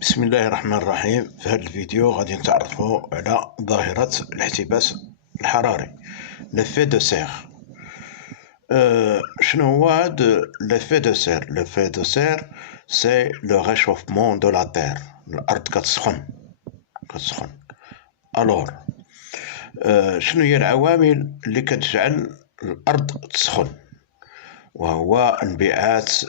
بسم الله الرحمن الرحيم. في هذا الفيديو غادي نتعرفوا على ظاهرة الاحتباس الحراري لافي دو سير. شنو هو هذا لافي دو سير؟ لافي دو سير سي لو ريشوفمون دو لا تير. الارض كتسخن. الور شنو هي العوامل اللي كتجعل الارض تسخن؟ وهو انبعاث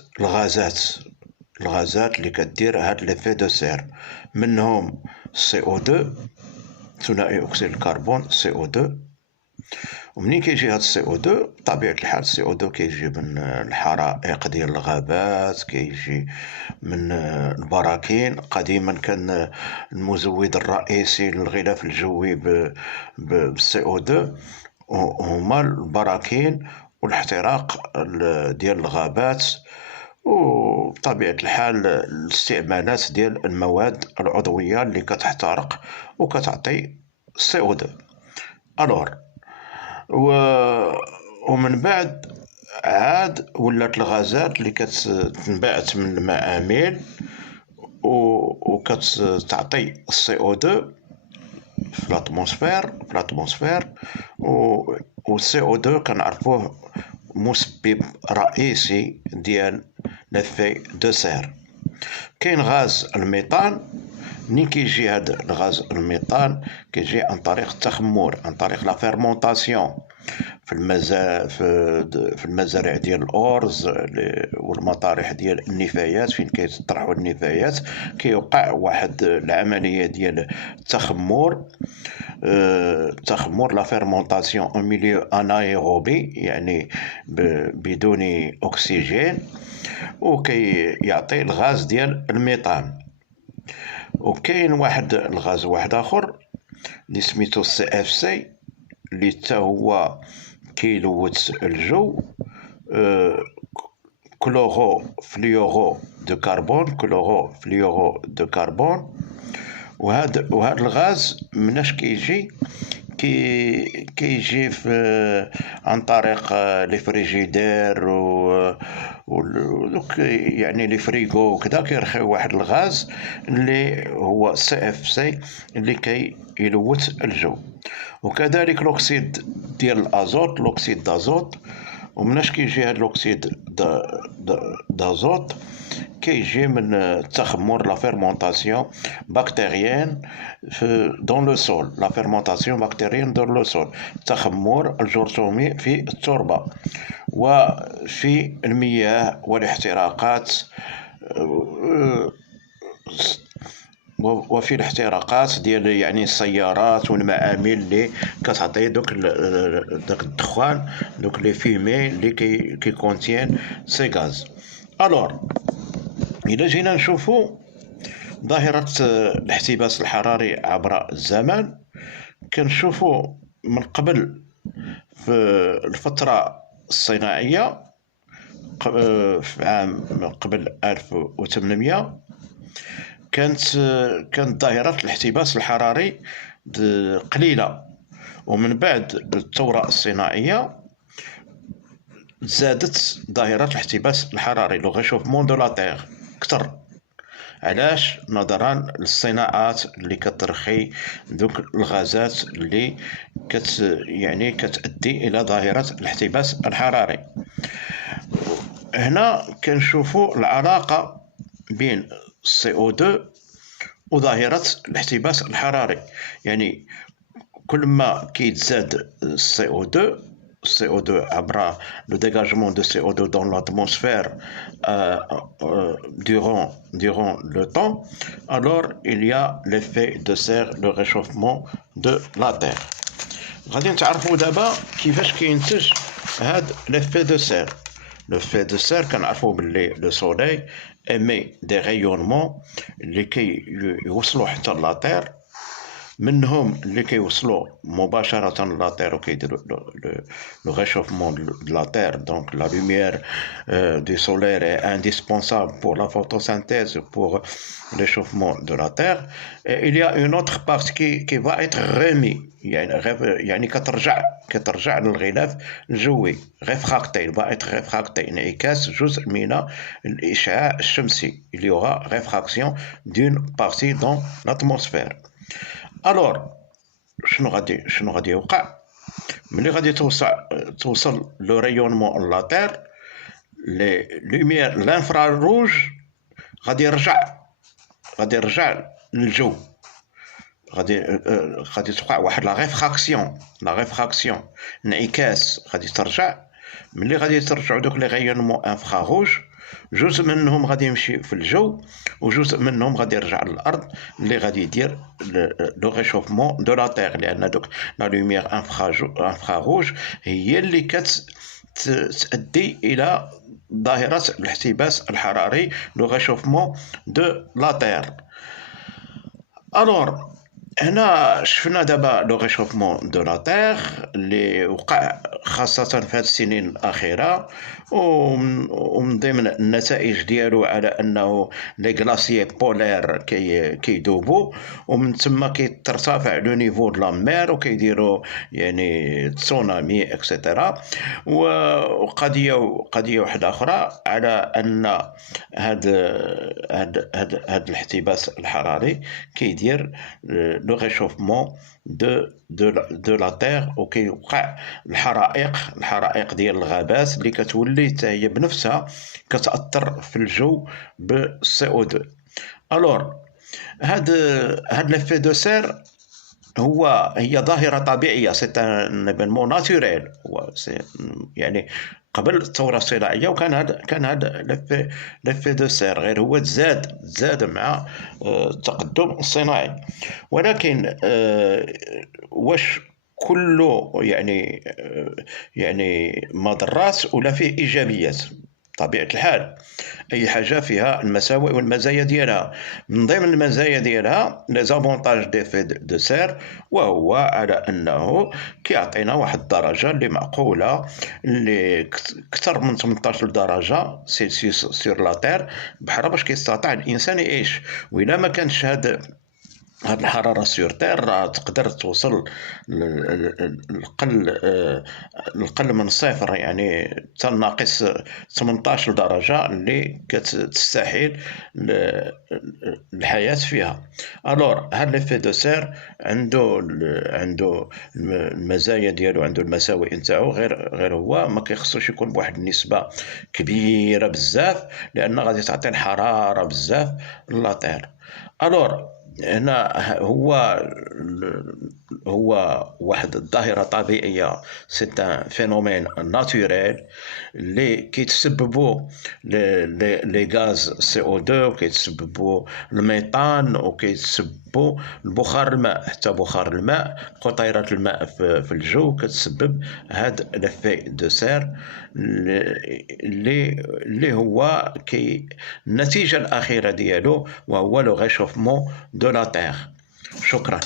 الغازات اللي كدير هاد لافي دو سير، منهم سي او 2 ثنائي اكسيد الكربون سي او 2. ومنين كيجي هاد سي او 2 بطبيعة الحال سي او 2 كيجي من الحرائق ديال الغابات، كيجي من البراكين. قديما كان المزود الرئيسي للغلاف الجوي بالسي او 2 هما البراكين والاحتراق ديال الغابات، وبطبيعة الحال الاستعمالات ديال المواد العضوية اللي كتحترق وكتعطي سي او 2. الور ومن بعد عاد ولات الغازات اللي كتنبعث من المعامل وكتعطي السي او 2 في الاتموسفير. والسي او 2 كنعرفوه مسبب رئيسي ديال لافي دو سير. كاين غاز الميثان. منين كيجي هاد الغاز الميثان كيجي عن طريق التخمر، عن طريق لا فيرمونطاسيون في المزارع ديال الارز والمطارح ديال النفايات. فين كيطرحوا النفايات كيوقع واحد العمليه ديال التخمر، لا فيرمونطاسيون ان ميليو انايروبي، يعني بدون اكسجين، وكيعطي الغاز ديال الميثان. وكاين واحد الغاز واحد اخر اللي سميتو سي اف سي، اللي حتى هو كيلوث الجو، كلورو فليورو دو كربون. وهذا الغاز مناش كيجي عن طريق لي فريجيدير ودوك، يعني لي فريغو وكذا، كيرخيو واحد الغاز اللي هو سي اف سي اللي كيلوث الجو. وكذلك الاكسيد ديال الازوت، الاكسيد دازوت. ومناش كيجي هاد الاكسيد دازوت؟ كيجي من التخمر، لا فيرمونطاسيون بكتيريان دون لو سول، لا فيرمونطاسيون بكتيريان دون لو سول، التخمر الجرثومي في التربة وفي المياه والاحتراقات، وفي الاحتراقات ديال يعني السيارات والمعامل اللي كتعطي دوك الدخان، دوك لي فيمي اللي كونتين سي غاز. الور إلا جينا نشوفو ظاهرة الاحتباس الحراري عبر الزمن، كنشوفو من قبل في الفترة الصناعية، في عام قبل 1800 كانت ظاهرة الاحتباس الحراري قليلة. ومن بعد الثورة الصناعية زادت ظاهرة الاحتباس الحراري، لو ريشوفمون دو لا تير، كتر. علاش؟ نظرا للصناعات اللي كترخي دوك الغازات اللي كتؤدي الى ظاهرة الاحتباس الحراري. هنا كنشوفوا العلاقة بين سي او 2 وظاهرة الاحتباس الحراري. يعني كل ما كيتزاد السي او 2 عبر le dégagement de CO2 dans l'atmosphère durant le temps, alors il y a l'effet de serre, le réchauffement de la Terre. غادي نتعرفوا دابا كيفاش كينتج هاد l'effet de serre. l'effet de serre كنعرفوا باللي le soleil émet des rayonnements اللي كيوصلوا حتى لا تير، منهم اللي كيوصلوا مباشرة لا تير وكيديروا لو réchauffement de la terre. Donc la lumière du solaire est indispensable pour la photosynthèse, pour l'échauffement de la terre. Et il y a une autre partie qui va être remis, يعني كترجع للغلاف الجوي، réfracté. Il va être réfracté، انعكاس جزء من الإشعاع الشمسي. Il y aura réfraction d'une partie dans l'atmosphère. Alors شنو غادي يوقع ملي غادي توصل لو ريونمون لا تير، لي لوميير لانفراروج غادي يرجع للجو. غادي توقع واحد لا ريفراكسيون، انعكاس غادي ترجع. ملي غادي ترجعوا دوك لي ريونمون انفراروج، جزء منهم غادي يمشي في الجو وجزء منهم غادي يرجع للارض، اللي غادي يدير لو ريشوفمون دو لا تير. لان دوك لا لوميير انفراروج هي اللي كتؤدي الى ظاهره الاحتباس الحراري، لو ريشوفمون دو لا تير. الور هنا شفنا دابا لو ريشوفمون دو لا تير اللي وقع خاصة في هذه السنين الأخيرة، ومن ضمن النتائج ديالو على أنه لي غلاسيي بولير كيدوبوا، ومن ثم كيترتفع لو نيفو د لا مير وكيديروا يعني تسونامي اكسيتيرا. وقضية واحدة أخرى على أن هاد الاحتباس الحراري كيدير لو ريشوفمون دو لا تير، وكيوقع الحرائق ديال الغابات اللي كتولي حتى هي بنفسها كتأثر في الجو بالCO2. الور هاد ليفي دو سير هي ظاهرة طبيعية، سي ان ايفينمون ناتوريل. يعني قبل الثورة الصناعية وكان هذا ليفي دو سير، غير هو تزاد مع التقدم الصناعي. ولكن واش كله يعني مضرات ولا فيه إيجابيات؟ طبيعة الحال أي حاجة فيها المساوئ والمزايا ديالها. من ضمن المزايا ديالها لي زافونتاج ديفي دو سير، وهو على أنه كيعطينا واحد الدرجة اللي معقولة، اللي كثر من 18 درجة سيلسيوس سير لا تير، بحال باش كيستطيع الإنسان يعيش. وإلا ما كانش هاد الحرارة سير تير تقدر توصل القل من صفر، يعني حتى ناقص 18 درجة اللي كتستحيل الحياة فيها. الور هاد ليفي دو سير عنده المزايا ديالو، عنده المساوئ نتاعو، غير هو ما كيخصوش يكون بواحد النسبة كبيرة بزاف، لأن غادي تعطي الحرارة بزاف لا تير. الور هنا هو واحد الظاهرة طبيعية، سي ان فينومين ناتوريل اللي كيتسببوا لي غاز CO2 وكيتسببوا الميثان وكيتسببوا البخار الماء. حتى بخار الماء، قطيرات الماء في الجو كتسبب هاد ليفي دو سير اللي هو النتيجة الأخيرة ديالو وهو لو ريشوفمون دو لا تير. شكرا.